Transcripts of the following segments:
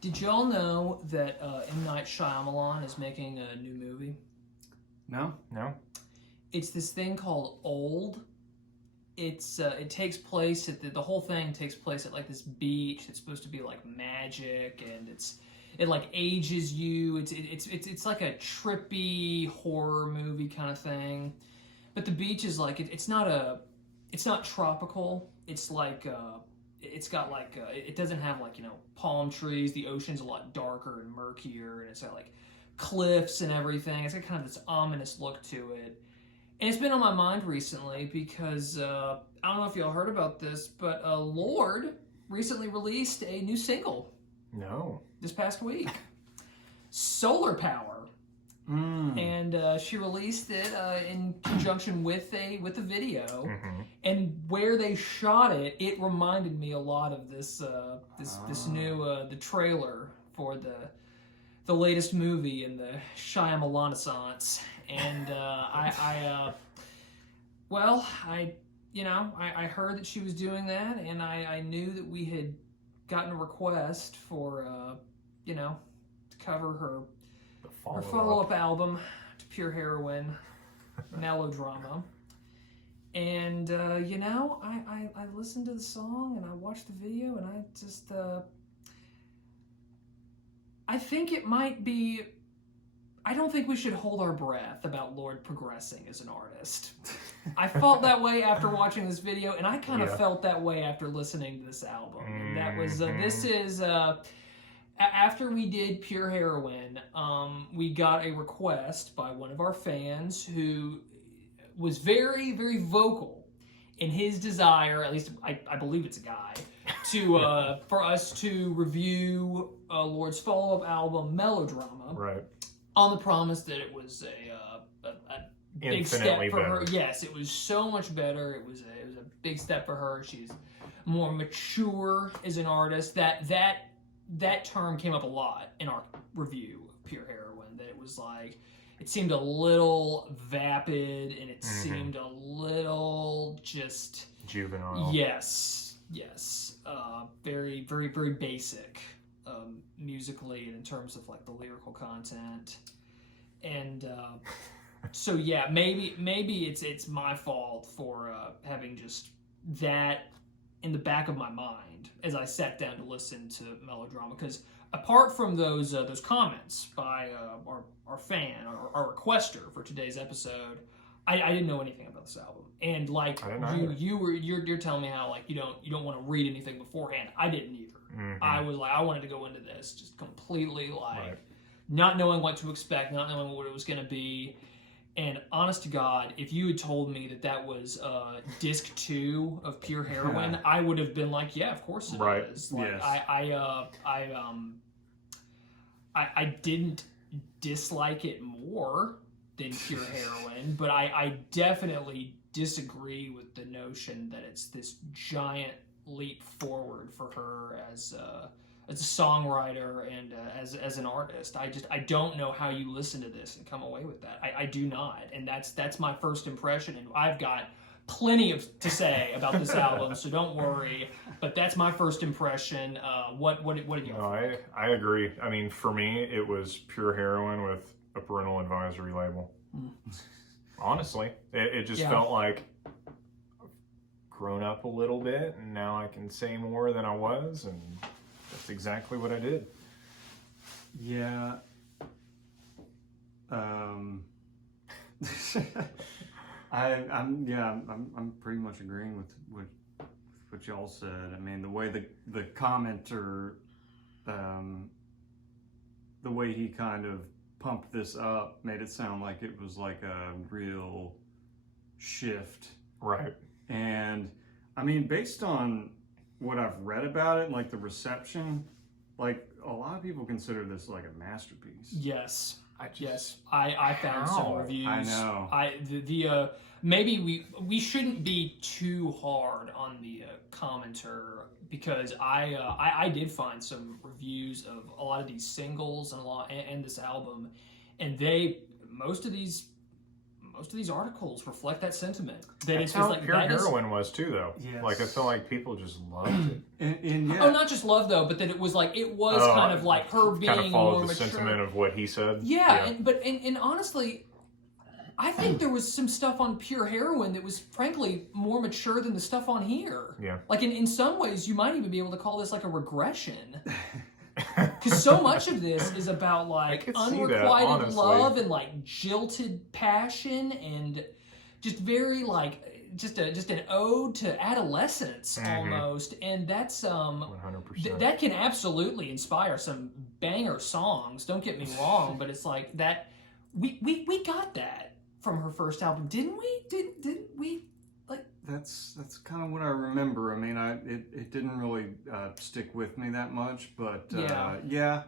Did y'all know that M. Night Shyamalan is making a new movie? No? It's this thing called Old. It takes place at the whole thing takes place at like this beach. It's supposed to be like magic, and it like ages you. It's like a trippy horror movie kind of thing. But the beach is like it's not tropical. It's like it's got like it doesn't have like palm trees. The ocean's a lot darker and murkier, and it's got like cliffs and everything. It's got kind of this ominous look to it. And it's been on my mind recently because I don't know if y'all heard about this, but Lorde recently released a new single. No. This past week, Solar Power, and she released it in conjunction with a video. And where they shot it, it reminded me a lot of this new the trailer for the latest movie in the Shyamalan-essence. And I heard that she was doing that, and I knew that we had gotten a request for to cover her follow-up album to Pure Heroine, Melodrama. And I listened to the song and I watched the video, and I just I think it might be. I don't think we should hold our breath about Lorde progressing as an artist. I felt that way after watching this video, and I kind of felt that way after listening to this album. And that was this is after we did Pure Heroine, we got a request by one of our fans who was very, very vocal in his desire, at least I believe it's a guy, to for us to review Lorde's follow-up album, Melodrama. Right. On the promise that it was a big step for her. Yes, it was so much better. It was a big step for her. She's more mature as an artist. That term came up a lot in our review of Pure Heroine. That it was like it seemed a little vapid, and it seemed a little just juvenile. Yes. Very, very, very basic. Musically and in terms of like the lyrical content, and so yeah, maybe it's my fault for having just that in the back of my mind as I sat down to listen to Melodrama, because apart from those comments by our fan, our requester for today's episode, I didn't know anything about this album. And like you're telling me how like you don't want to read anything beforehand. I didn't either. I was like, I wanted to go into this just completely like not knowing what to expect, not knowing what it was going to be. And honest to God, if you had told me that was disc 2 of Pure Heroine, I would have been like, yeah, of course it is. Like, yes. I didn't dislike it more than Pure Heroine, but I definitely disagree with the notion that it's this giant leap forward for her as a songwriter and as an artist. I don't know how you listen to this and come away with that. I do not, and that's my first impression. And I've got plenty to say about this album, so don't worry. But that's my first impression. What did you? No, I agree. I mean, for me, it was Pure Heroine with a parental advisory label. Honestly, it just felt like grown up a little bit, and now I can say more than I was, and that's exactly what I did. Yeah. I'm pretty much agreeing with what y'all said. I mean, the way the commenter, the way he kind of pumped this up made it sound like it was like a real shift. Right. And I mean, based on what I've read about it and like the reception, like a lot of people consider this like a masterpiece. Yes. I found some reviews. I know. Maybe we shouldn't be too hard on the commenter, because I did find some reviews of a lot of these singles and this album, and most of these most of these articles reflect that sentiment. That That's it's how just like Pure that is- Heroin was too, though. Yes. Like I feel like people just loved it. And yeah, Oh, not just love though, but that it was like it was Oh, kind of like her being kind of more followed the mature. sentiment of what he said. Yeah, and honestly, I think there was some stuff on Pure Heroin that was frankly more mature than the stuff on here. Yeah. Like in some ways, you might even be able to call this like a regression. Because so much of this is about like could see that, unrequited honestly. love and like jilted passion and just very like just an ode to adolescence almost, and that's 100%. that can absolutely inspire some banger songs. Don't get me wrong, but it's like that we got that from her first album, didn't we? Didn't we? Like that's kind of what I remember. I mean, it didn't really stick with me that much, but yeah.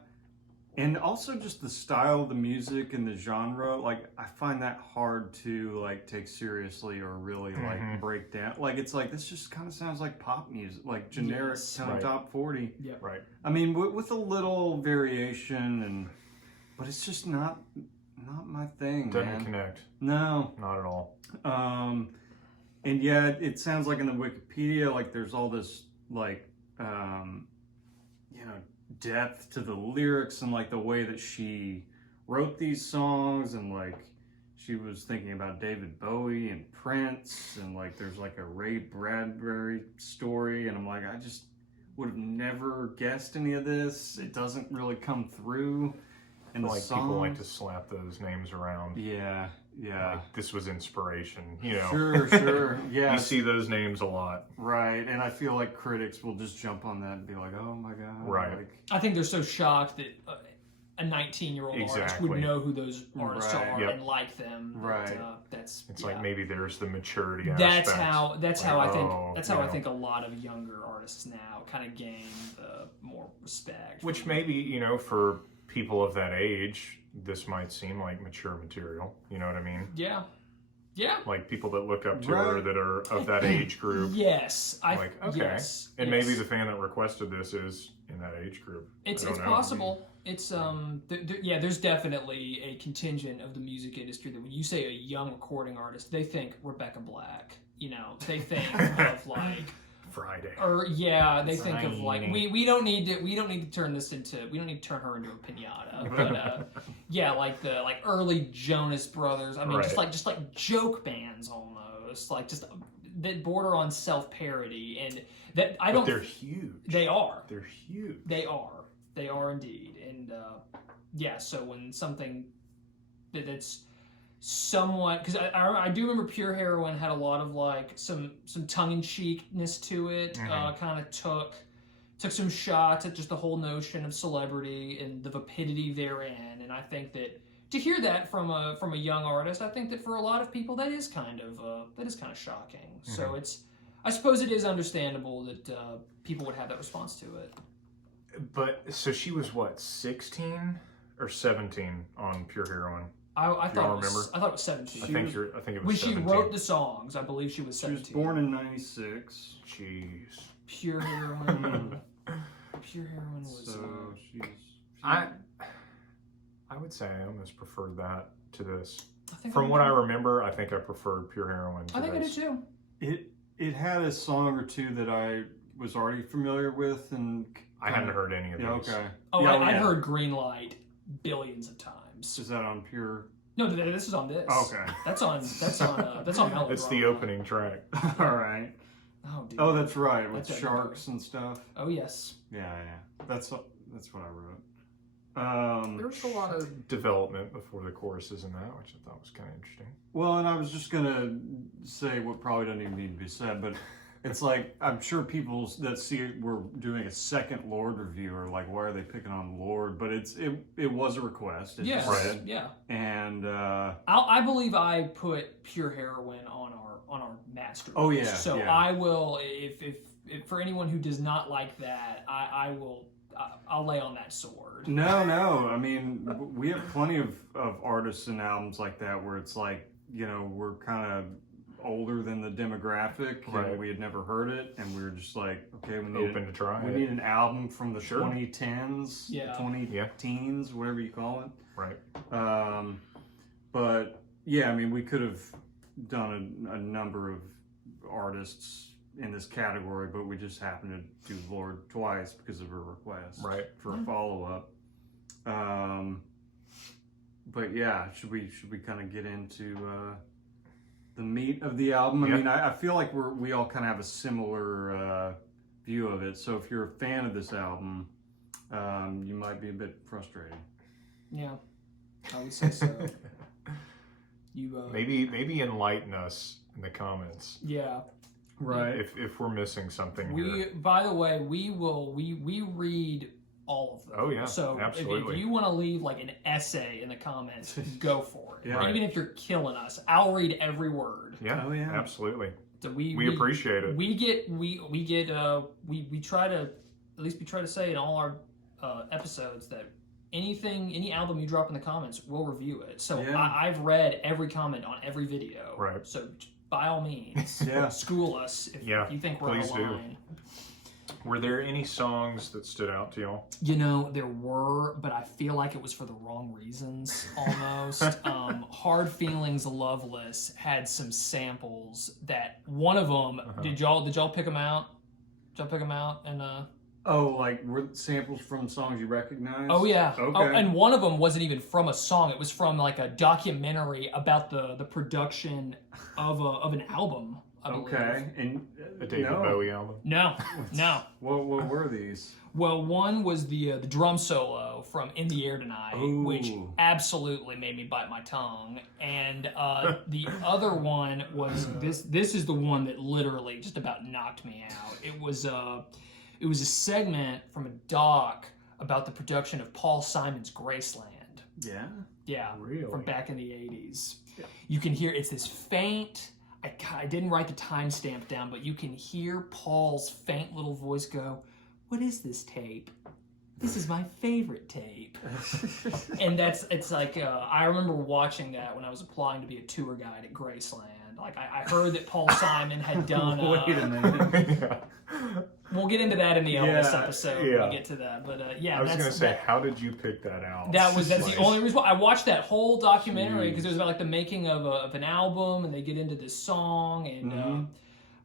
And also just the style of the music and the genre, like I find that hard to like take seriously or really like break down. Like it's like this just kind of sounds like pop music, like generic kind of top 40. Yeah, right. I mean, with a little variation, but it's just not my thing. Doesn't man. connect. No, Not at all. and yeah, it sounds like in the Wikipedia, like there's all this like depth to the lyrics and like the way that she wrote these songs, and like she was thinking about David Bowie and Prince, and like there's like a Ray Bradbury story, and I'm like, I just would have never guessed any of this. It doesn't really come through in the Like songs. people like to slap those names around. Yeah. Like this was inspiration, you know. Sure. Yeah. You see those names a lot. Right, and I feel like critics will just jump on that and be like, "Oh my god!" Right. Like, I think they're so shocked that a 19-year-old artist Exactly. would know who those artists Right. are Yep. and like them. Right. That's It's yeah. like maybe there's the maturity That's aspect. how Like, I think oh, that's you how I know. think a lot of younger artists now kind of gain the more respect. Which maybe, you know, for people of that age, this might seem like mature material. You know what I mean? yeah. Like people that look up to her Right. that are of that age group. Yes, Like, okay. Yes, And yes. maybe the fan that requested this is in that age group. It's I don't know. possible. It's there's definitely a contingent of the music industry that when you say a young recording artist, they think Rebecca Black. You know, they think of like Friday. or they think of like Raining. we don't need to turn this into we don't need to turn her into a pinata, but like the early Jonas Brothers. I mean, Right. just like joke bands almost, like just that border on self parody, and that I don't. But they're huge. They are. They're huge. They are indeed, and so when something that's somewhat, because I do remember Pure Heroin had a lot of like some tongue-in-cheekness to it. Kind of took some shots at just the whole notion of celebrity and the vapidity therein, and I think that to hear that from a young artist, I think that for a lot of people that is kind of shocking. So I suppose it is understandable that people would have that response to it. But so she was what, 16 or 17 on Pure Heroin? I thought remember? I thought it was 17. I think it was When 17. she wrote the songs, I believe she was she was 17. born in '96, Jeez. Pure Heroin. Pure Heroin was. so she's. I would say I almost preferred that to this. I think From I what do I too. remember, I think I preferred Pure Heroin to I think this. I do too. It had a song or two that I was already familiar with, and I hadn't heard any of Yeah, those. okay. Oh, Yeah, I'd yeah. heard Green Light billions of times. Is that on Pure? No, this is on this. Okay. That's on Melodrama. It's the opening track. All right. Oh, dude. Oh, that's right, with That's sharks and stuff. Oh, yes. Yeah. That's what I wrote. There was a lot of development before the choruses in that, which I thought was kind of interesting. Well, and I was just gonna say what probably doesn't even need to be said, but it's like I'm sure people that see it, we're doing a second Lorde review are like, why are they picking on Lorde? But it was a request, as Yes. you said. Yeah. And I believe I put Pure Heroin on our master. Oh, list. yeah, So yeah. I will if for anyone who does not like that, I'll lay on that sword. no, I mean we have plenty of artists and albums like that where it's like, you know, we're kind of older than the demographic, Right. and we had never heard it, and we were just like, okay, we need Open to try we it. need an album from the Sure. 2010s, Yeah. 20 Yeah. teens, whatever you call it. Right. But yeah, I mean, we could have done a number of artists in this category, but we just happened to do Lorde twice because of her request for a follow-up. But yeah, should we kind of get into the meat of the album? I mean, I feel like we all kind of have a similar view of it. So if you're a fan of this album, you might be a bit frustrated. Yeah, I would say so. You maybe enlighten us in the comments. Yeah. Right. If we're missing something here. By the way, we read all of them. Oh yeah. So absolutely. if you want to leave like an essay in the comments, go for it. Yeah. Right. Even if you're killing us, I'll read every word. Yeah. Oh yeah. Absolutely. So we appreciate it. We try to, at least we try to say in all our episodes that any album you drop in the comments, we'll review it. So I've read every comment on every video. Right. So by all means, school us if you think we're out of line. Were there any songs that stood out to y'all? You know, there were, but I feel like it was for the wrong reasons almost. Hard Feelings Loveless had some samples that one of them, did y'all pick them out? Did y'all pick them out? And oh, like were samples from songs you recognize? Oh yeah. Okay. Oh, and one of them wasn't even from a song. It was from like a documentary about the production of an album. I believe. Okay. And a David Bowie album? No. What were these? Well, one was the drum solo from In the Air Tonight, which absolutely made me bite my tongue. And the other one was this is the one that literally just about knocked me out. It was a segment from a doc about the production of Paul Simon's Graceland. Yeah? Yeah. Really? From back in the 80s. Yeah. You can hear, it's this faint, I didn't write the timestamp down, but you can hear Paul's faint little voice go, "What is this tape? This is my favorite tape." And it's like, I remember watching that when I was applying to be a tour guide at Graceland. Like, I heard that Paul Simon had done... Wait a minute. We'll get into that in the Elvis episode when we get to that. But I was going to say, how did you pick that out? That's the only reason why I watched that whole documentary, because it was about like the making of an album, and they get into this song, and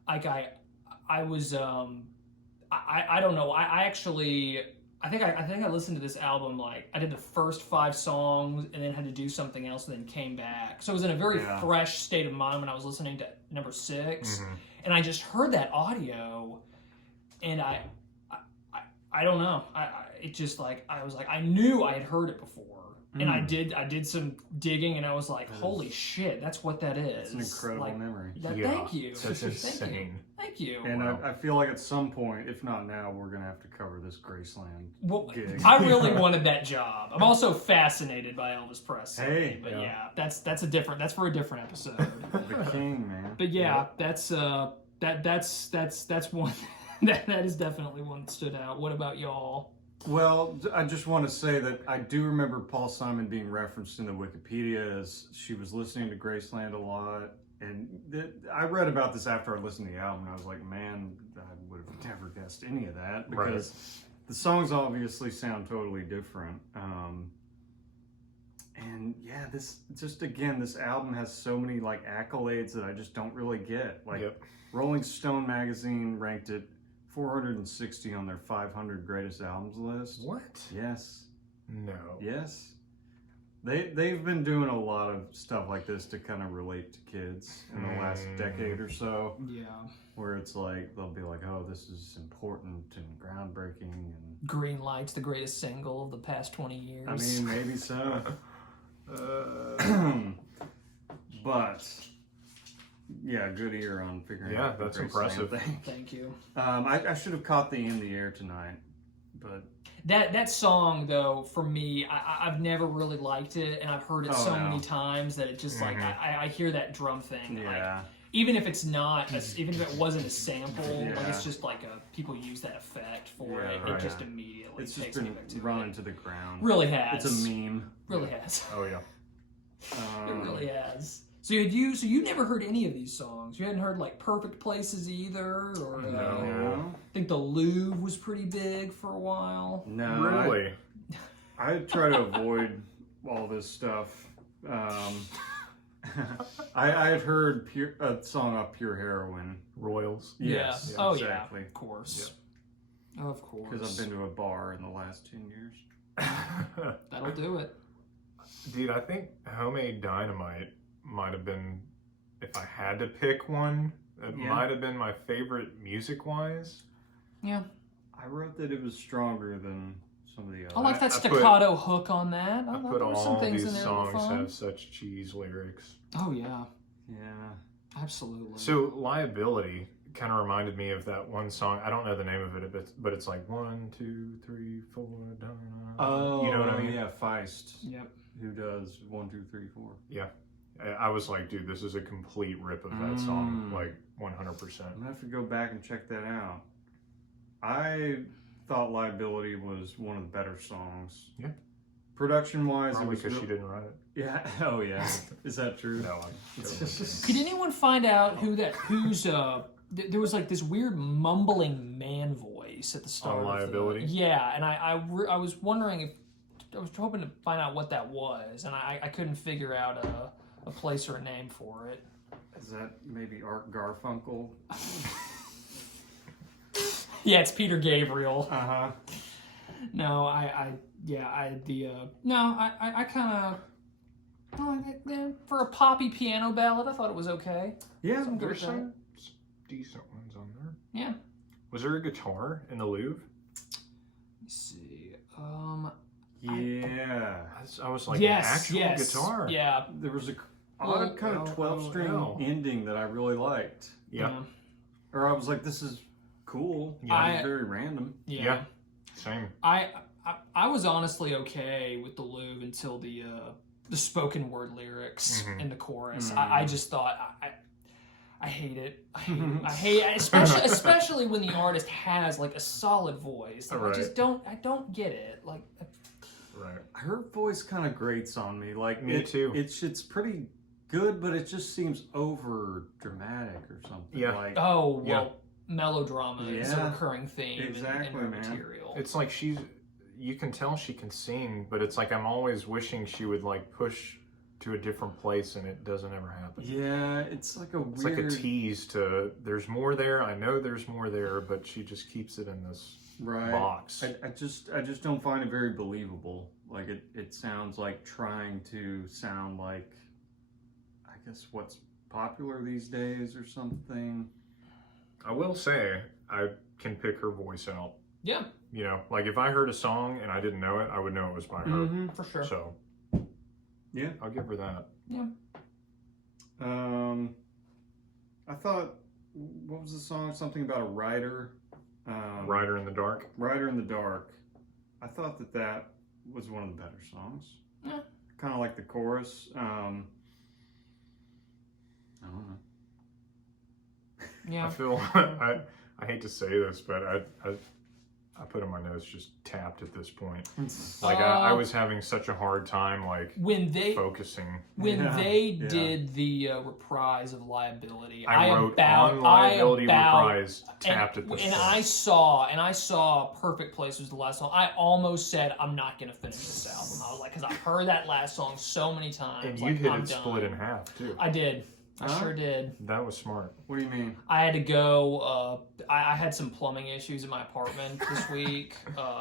like I was I don't know, I think I listened to this album, like I did the first 5 songs and then had to do something else and then came back. So I was in a very fresh state of mind when I was listening to number 6, and I just heard that audio, and I don't know, it just like I was like, I knew I had heard it before, and I did some digging, and I was like, holy shit, that's what that is. It's an incredible memory. Thank you. That's insane. Thank you. And I feel like at some point, if not now, we're going to have to cover this Graceland gig. I really wanted that job. I'm also fascinated by Elvis Presley. But that's for a different episode. The king, man. But that's one that is definitely one that stood out. What about y'all? Well, I just want to say that I do remember Paul Simon being referenced in the Wikipedia as she was listening to Graceland a lot. And I read about this after I listened to the album, and I was like, man, I would have never guessed any of that, because the songs obviously sound totally different. And yeah, this album has so many like accolades that I just don't really get. Like Rolling Stone magazine ranked it 460 on their 500 greatest albums list. What? Yes. No. Yes. They've been doing a lot of stuff like this to kind of relate to kids in the last decade or so. Yeah. Where it's like, they'll be like, oh, this is important and groundbreaking. And Green Light's the greatest single of the past 20 years. I mean, maybe so. But, yeah, good ear on figuring out. Yeah, that's impressive. Thank you. I should have caught the In the Air Tonight, but... That song, though, for me, I've never really liked it, and I've heard it many times that it just, like, I hear that drum thing. Yeah. Like, even if it's not, even if it wasn't a sample, like, it's just like people use that effect for it. It just immediately it's just takes me back to run into the ground. Really has. It's a meme. Really has. Oh, yeah. It really has. So you never heard any of these songs? You hadn't heard like Perfect Places either, or no. I think the Louvre was pretty big for a while. No, really. I try to avoid all this stuff. I had heard a song off Pure Heroin. Royals. Yes, Yeah. Oh exactly. yeah. Of course. Of course. Because I've been to a bar in the last 10 years. That'll do it. Dude, I think Homemade Dynamite might have been, if I had to pick one, it might have been my favorite music-wise. Yeah. I wrote that it was stronger than some of the others. I like that staccato hook on that. I thought put there were all some things these in there that were songs fun. have such cheese lyrics. Oh yeah. Yeah. Absolutely. So Liability kind of reminded me of that one song. I don't know the name of it, but it's like 1, 2, 3, 4. Oh, you know what I mean? Yeah, Feist. Yep. Who does 1, 2, 3, 4? Yeah. I was like, dude, this is a complete rip of that song, like 100%. I'm gonna have to go back and check that out. I thought Liability was one of the better songs. Yeah. Production-wise, Probably it was because she didn't write it. Yeah. Oh, yeah. Is that true? No, I'm totally kidding. Could anyone find out who's there was like this weird mumbling man voice at the start. On Liability? Yeah, and I was wondering if I was hoping to find out what that was, and I couldn't figure out a place or a name for it. Is that maybe Art Garfunkel? Yeah, it's Peter Gabriel. Uh-huh. No, I kind of for a poppy piano ballad, I thought it was okay. Yeah, Some good There's with that. some decent ones on there. Yeah. Was there a guitar in the Louvre? Let me see. Yeah. I was like, Yes, an actual guitar. Yeah. There was a odd kind of 12-string ending that I really liked. Yeah. Or I was like, this is cool. Yeah. It's very random. Yeah. Same. I was honestly okay with the Louvre until the spoken word lyrics in the chorus. I just thought I hate it. I hate it, especially when the artist has like a solid voice. Like, Right. I don't get it. Like, Right. Her voice kind of grates on me. Like Me too. It's pretty good, but it just seems over dramatic or something. Yeah. Like, oh well, melodrama is a Yeah. recurring theme in Exactly, her man. material. It's like you can tell she can sing, but it's like I'm always wishing she would like push to a different place, and it doesn't ever happen. yeah, it's like a weird. It's like a tease to there's more there. I know there's more there, but she just keeps it in this right. box. I just don't find it very believable. Like it sounds like trying to sound like, I guess, what's popular these days or something. I will say I can pick her voice out. Yeah, You know, like if I heard a song and I didn't know it, I would know it was by her. Mm-hmm. for sure. So Yeah. I'll give her that. Yeah. I thought, what was the song? Something about a writer. Rider in the Dark. Rider in the Dark. I thought that was one of the better songs. Yeah. Kind of like the chorus. I don't know. Yeah. I feel I hate to say this, but I put in my notes just tapped at this point. Like I was having such a hard time like when focusing. they did the reprise of Liability, I wrote on Liability reprise tapped at this and point. I saw Perfect Place was the last song. I almost said I'm not gonna finish this album. I was like, because I've heard that last song so many times. And like, you hit I'm it done. split in half too. I did. I Huh? sure did. That was smart. What do you mean? I had to go. I had some plumbing issues in my apartment this week.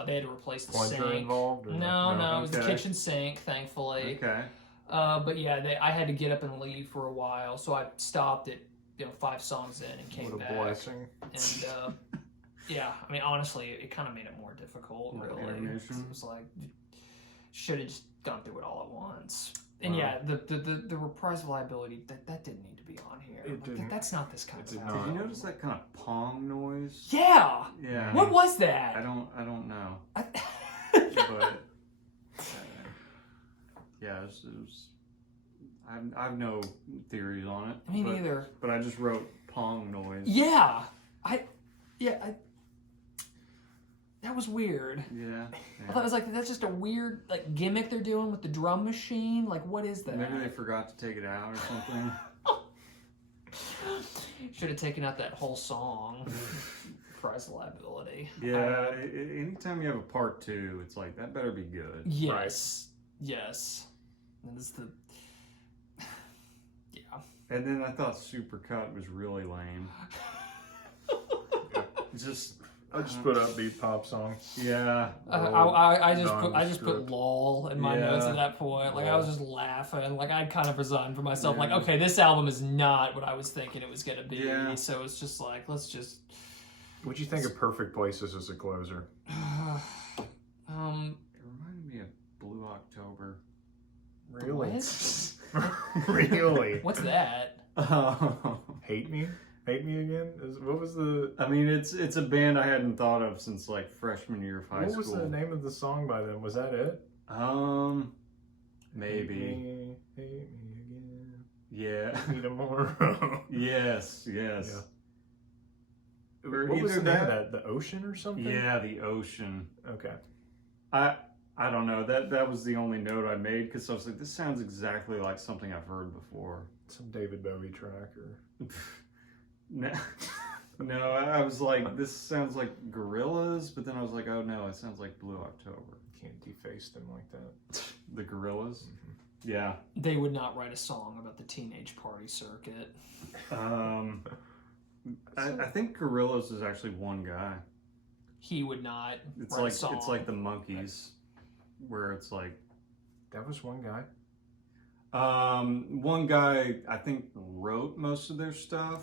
They had to replace the Plunger sink. involved? Or No, it was the Okay. kitchen sink, thankfully. Okay. But yeah, I had to get up and leave for a while, so I stopped at 5 songs in and came What a back. blessing. And yeah, I mean, honestly, it kind of made it more difficult. Little Really, intermission. it was like should have just gone through it all at once. And Wow. yeah, the reprise of Liability that didn't need to be on here. It didn't. That's not this kind It of did album. Did you notice that kind of pong noise? Yeah. Yeah. What was that? I don't know. I- But yeah, it was I have no theories on it. Me but, neither. But I just wrote pong noise. Yeah. That was weird. Yeah. I thought it was like, that's just a weird like gimmick they're doing with the drum machine. Like, what is that? Maybe they forgot to take it out or something. Should have taken out that whole song. Price of Liability. Yeah. Anytime you have a part 2, it's like that better be good. Yes. Yes. And it's And then I thought Supercut was really lame. I just put upbeat pop song. Yeah. I just put lol in my notes Yeah. at that point. Like I was just laughing. Like I'd kind of resigned for myself. Yeah. Like, okay, this album is not what I was thinking it was gonna be. Yeah. So it's just like, let's just. What'd you think of Perfect Places as a closer? It reminded me of Blue October. Really? What? Really? What's that? Hate Me? Hate Me Again? What was the... I mean, it's a band I hadn't thought of since like freshman year of high What school. was the name of the song by them? Was that it? Maybe. Hate me again. Yeah. Me tomorrow. Yes. Yeah. Or What was either the name of that? The Ocean or something? Yeah, the Ocean. Okay. I don't know. That was the only note I made because I was like, this sounds exactly like something I've heard before. Some David Bowie track or... No, no, I was like, this sounds like Gorillaz, but then I was like, oh no, it sounds like Blue October. Can't deface them like that. The Gorillaz? Mm-hmm. Yeah. They would not write a song about the teenage party circuit. I think Gorillaz is actually one guy. He would not It's write like a song. it's like the Monkees, where it's like That was one guy? one guy I think wrote most of their stuff.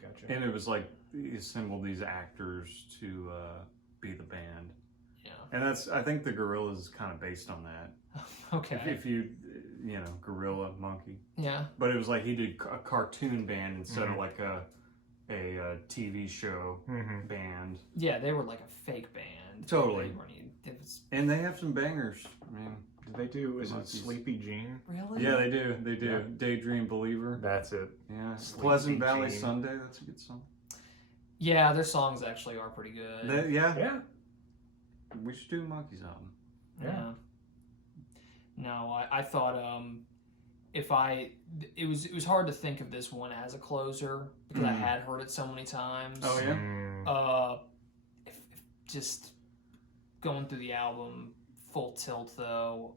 Gotcha. And it was like he assembled these actors to be the band. Yeah. And I think the Gorillaz is kind of based on that. Okay. If you gorilla monkey. Yeah. But it was like he did a cartoon band instead Mhm. of like a TV show Mm-hmm. band. Yeah, they were like a fake band. Totally. They weren't even- it was, And they have some bangers. I mean, Did they do, is it Monkeys. Sleepy Jean? really? yeah, they do. They do. Yeah. Daydream Believer. That's it. Yeah. Sleepy Pleasant Valley Jean. Sunday. That's a good song. Yeah, their songs actually are pretty good. Yeah. Yeah. We should do a Monkeys album. Yeah. No, I thought it was hard to think of this one as a closer because I Mhm. had heard it so many times. Oh, yeah? If just going through the album full tilt though,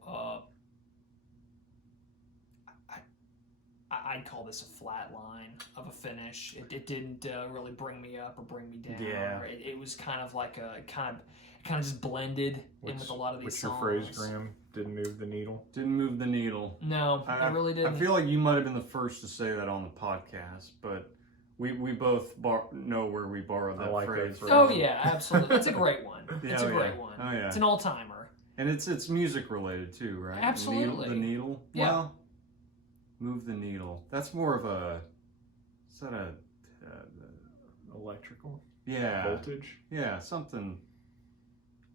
I'd call this a flat line of a finish. It didn't really bring me up or bring me down. Yeah. It was kind of like it kind of just blended in with a lot of these What's songs. your phrase, Graham? Didn't move the needle? Didn't move the needle. No, I really didn't. I feel like you might have been the first to say that on the podcast, but we both know where we borrowed I that like that phrase phrase. from. Oh yeah, absolutely. It's a great one. Yeah, It's a oh, great yeah. one. Oh, yeah. It's an all timer. And it's music related too, right? Absolutely. The needle. Yeah. Well, move the needle. That's more of a. Is that a? Electrical? Yeah. Voltage? Yeah, something.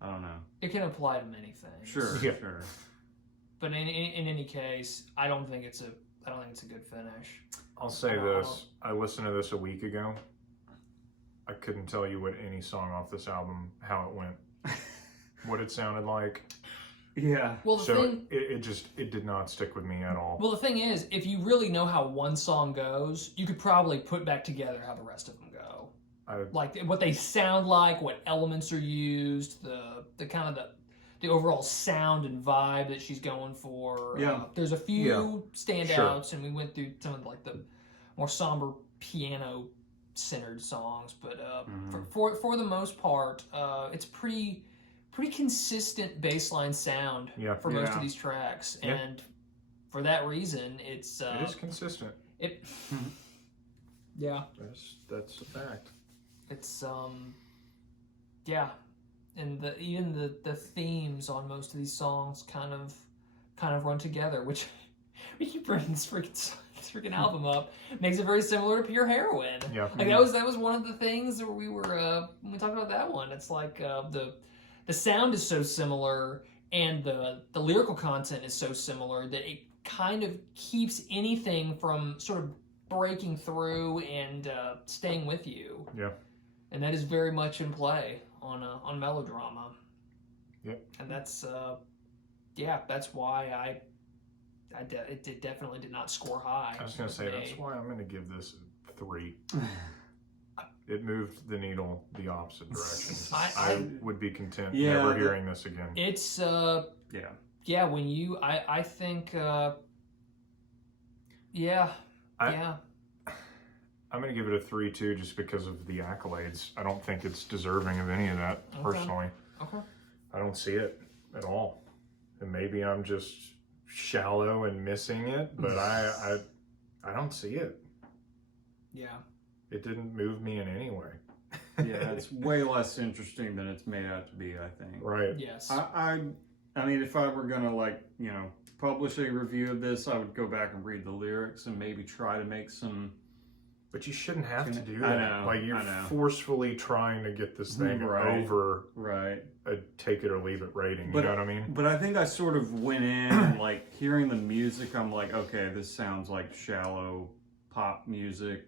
I don't know. It can apply to many things. Sure. Yeah. Sure. But in any case, I don't think it's a good finish. I'll say this. I listened to this a week ago. I couldn't tell you what any song off this album, how it went, what it sounded like. Yeah. Well, So it did not stick with me at all. the thing is, if you really know how one song goes, you could probably put back together how the rest of them go. Like what they sound like, what elements are used, the kind of the overall sound and vibe that she's going for. Yeah. There's a few standouts, Sure. and we went through some of like the more somber piano centered songs, but for the most part, it's pretty consistent bassline sound for most of these tracks, Yeah. and for that reason, it is consistent. Yeah. That's a fact. It's yeah, and even the themes on most of these songs kind of run together, which we keep bringing this freaking album up, makes it very similar to Pure Heroin. Yeah. Like that was one of the things where we were when we talked about that one. It's like the sound is so similar and the lyrical content is so similar that it kind of keeps anything from sort of breaking through and staying with you. Yeah. And that is very much in play on Melodrama. Yep. And that's that's why it definitely did not score high. I was going to say, that's why I'm going to give this a 3. It moved the needle the opposite direction. I would be content never hearing this again. It's when you I think I'm gonna give it a 3 too, just because of the accolades. I don't think it's deserving of any of that personally. Okay. I don't see it at all, and maybe I'm just shallow and missing it, but I don't see it. Yeah. It didn't move me in any way. Yeah, it's way less interesting than it's made out to be, I think. Right. Yes. I mean, if I were gonna publish a review of this, I would go back and read the lyrics and maybe try to make some. But you shouldn't have to do I that. know, Like you're I know. forcefully trying to get this thing over a take it or leave it rating. You know what I mean? But I think I sort of went in and like hearing the music, I'm like, okay, this sounds like shallow pop music.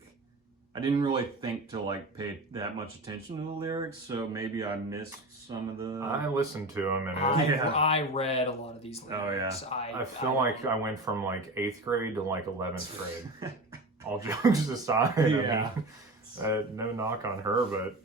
I didn't really think to like pay that much attention to the lyrics, so maybe I missed some of the. I listened to them and I read a lot of these lyrics. Oh, yeah. I feel like I went from like 8th grade to like 11th grade. All jokes aside, Yeah. I mean, no knock on her, but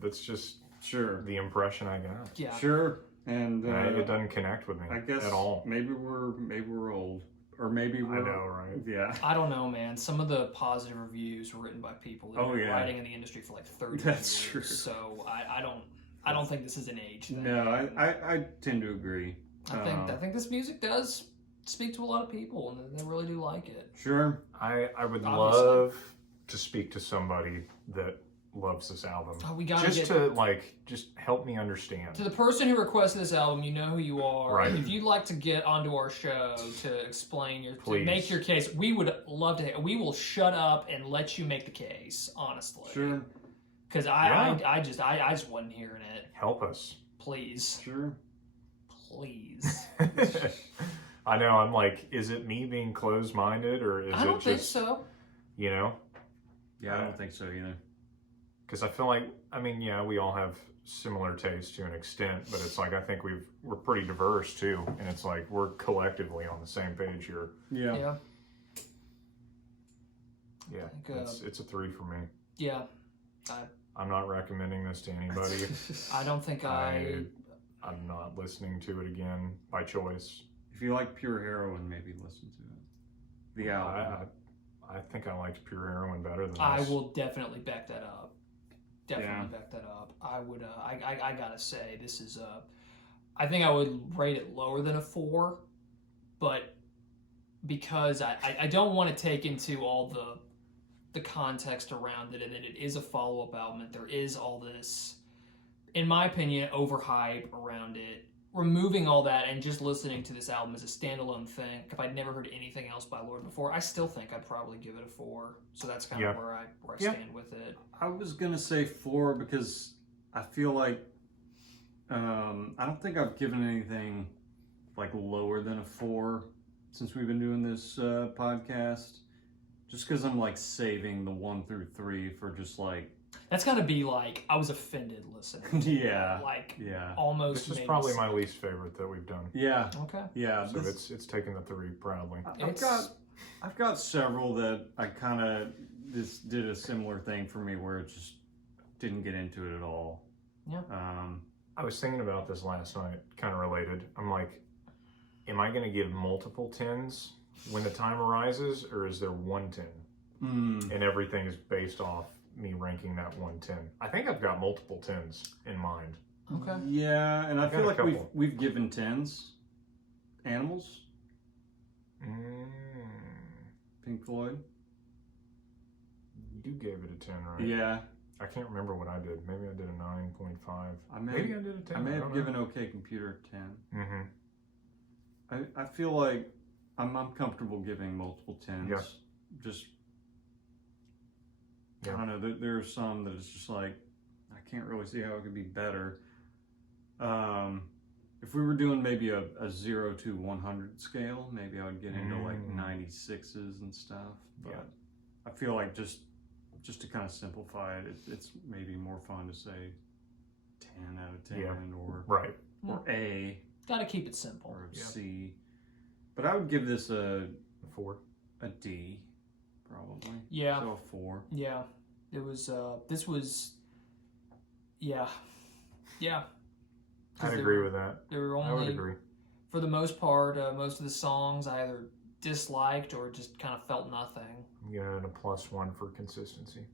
that's just Sure. the impression I got. Yeah. Sure. And It doesn't connect with me I guess at all. maybe we're old, or maybe we're. I know, right? Yeah. I don't know, man. Some of the positive reviews were written by people that have been writing in the industry for like 30 That's years. true. So I don't think this is an age thing. No, I tend to agree. I think this music does speak to a lot of people, and they really do like it. Sure. I would Obviously. love to speak to somebody that loves this album. Oh, we gotta just just help me understand. To the person who requested this album, you know who you are. Right. If you'd like to get onto our show to explain to Please. make your case, we would love to. We will shut up and let you make the case, honestly. Sure. Because I just wasn't hearing it. Help us. Please. Sure. Please. I know. I'm like, is it me being closed-minded, or is I don't it think just so. you know? Yeah, I don't think so either. Because I feel like, I mean, yeah, we all have similar tastes to an extent, but it's like I think we're pretty diverse too, and it's like we're collectively on the same page here. Yeah. Yeah. Yeah, think, it's a 3 for me. Yeah. I'm not recommending this to anybody. I don't think I'm not listening to it again by choice. If you like Pure Heroin, maybe listen to it. The album. I think I liked Pure Heroin better than this. I will definitely back that up. Definitely Yeah. back that up. I would. I gotta say, this is I think I would rate it lower than a 4, but because I don't want to take into all the context around it, and that it is a follow-up album, and there is all this, in my opinion, overhype around it. Removing all that and just listening to this album as a standalone thing, if I'd never heard anything else by Lorde before, I still think I'd probably give it a 4. So that's kind of where I stand with it. I was gonna say 4 because I feel like I don't think I've given anything like lower than a 4 since we've been doing this podcast. Just because I'm like saving the 1 through 3 for just like. That's got to be like, I was offended listening to Yeah. it. Like, Yeah. almost. This is made probably me my sick. least favorite that we've done. Yeah. Okay. Yeah. So it's taken the 3 proudly. I've got several that I kind of this did a similar thing for me where it just didn't get into it at all. Yeah. I was thinking about this last night, kind of related. I'm like, am I going to give multiple 10s when the time arises, or is there 1 10? And everything is based off me ranking that 1 10. I think I've got multiple 10s in mind. Okay. Yeah, and I I've feel got a like couple. we've given 10s. Animals, Pink Floyd. You gave it a 10, right? Yeah, I can't remember what I did. Maybe I did a 9.5. may Maybe I did a 10. I may have don't given know. OK Computer a 10. Mm-hmm. I feel like I'm comfortable giving multiple 10s. Yeah. Just Yeah. I don't know. There are some that it's just like I can't really see how it could be better. If we were doing maybe a 0 to 100 scale, maybe I would get into like 96s and stuff. But Yeah. I feel like just to kind of simplify it, it's maybe more fun to say 10 out of 10 or Right. or A Got to keep it simple. or a Yeah. C. But I would give this a 4. D, probably. Yeah. So a 4. Yeah. It was, this was, yeah. Yeah. I'd agree with that. There were I would only, agree. for the most part, most of the songs I either disliked or just kind of felt nothing. I'm giving it a +1 for consistency.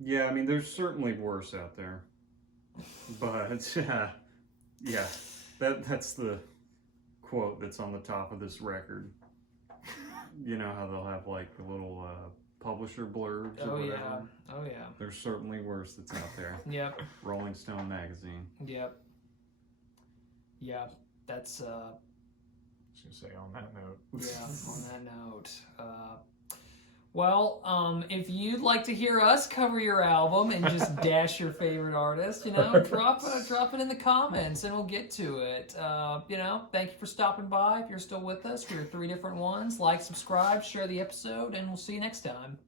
Yeah, I mean, there's certainly worse out there, but yeah, that's the quote that's on the top of this record. You know how they'll have like the little publisher blurbs or whatever? Oh yeah. There's certainly worse that's out there. Yep. Rolling Stone magazine. Yep. Yeah, that's I was gonna say on that note. yeah, on that note. Well, if you'd like to hear us cover your album and just dash your favorite artist, you know, drop it in the comments and we'll get to it. You know, thank you for stopping by. If you're still with us, we're 3 different ones. Like, subscribe, share the episode, and we'll see you next time.